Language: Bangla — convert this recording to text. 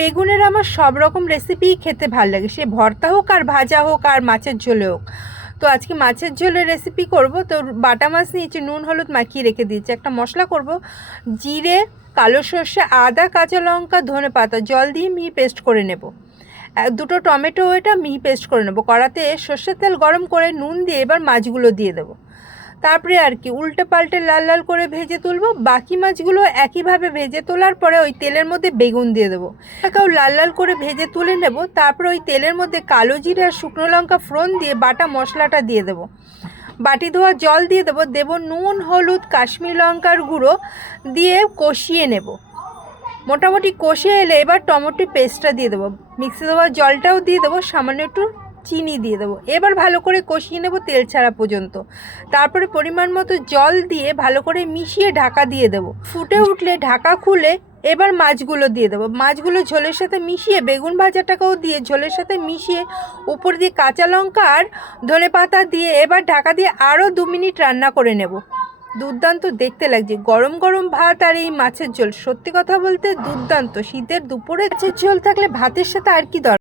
বেগুনের আমার সব রকম রেসিপিই খেতে ভালো লাগে। সে ভর্তা হোক আর ভাজা হোক আর মাছের ঝোলে হোক। তো আজকে মাছের ঝোলের রেসিপি করব। তো বাটা মাছ নিয়েছি, নুন, হলুদ মাখিয়ে রেখে দিয়েছি। একটা মশলা করব। জিরে, কালো সর্ষে, আদা, কাঁচা লঙ্কা, ধনে পাতা, জল দিয়ে মিহি পেস্ট করে নেব। দুটো টমেটো এটা মিহি পেস্ট করে নেব। কড়াতে সর্ষের তেল গরম করে নুন দিয়ে এবার মাছগুলো দিয়ে দেবো। তারপরে আর কি, উল্টে পাল্টে লাল লাল করে ভেজে তুলবো, বাকি মাছগুলো একইভাবে ভেজে তোলার পরে ওই তেলের মধ্যে বেগুন দিয়ে দেবো। এটাকেও লাল লাল করে ভেজে তুলে নেব, তারপরে ওই তেলের মধ্যে কালো জিরে আর শুকনো লঙ্কা ফোড়ন দিয়ে বাটা মশলাটা দিয়ে দেবো। বাটি ধোয়া জল দিয়ে দেবো দেবো নুন, হলুদ, কাশ্মীর লঙ্কার গুঁড়ো দিয়ে কষিয়ে নেব। মোটামুটি কষিয়ে এলে এবার টমেটো পেস্টটা দিয়ে দেবো। মিক্সি দেওয়া জলটাও দিয়ে দেবো, সামান্য একটু চিনি দিয়ে দেবো। এবার ভালো করে কষিয়ে নেব তেল ছাড়া পর্যন্ত। তারপরে পরিমাণ মতো জল দিয়ে ভালো করে মিশিয়ে ঢাকা দিয়ে দেবো। ফুটে উঠলে ঢাকা খুলে এবার মাছগুলো দিয়ে দেবো। মাছগুলো ঝোলের সাথে মিশিয়ে, বেগুন ভাজাটাকেও দিয়ে ঝোলের সাথে মিশিয়ে উপর দিয়ে কাঁচা লঙ্কা আর ধনে পাতা দিয়ে এবার ঢাকা দিয়ে আরও দু মিনিট রান্না করে নেব। দুর্দান্ত দেখতে লাগছে। গরম গরম ভাত আর এই মাছের ঝোল। সত্যি কথা বলতে দুর্দান্ত। শীতের দুপুরে ঝোল থাকলে ভাতের সাথে আর কি দরকার?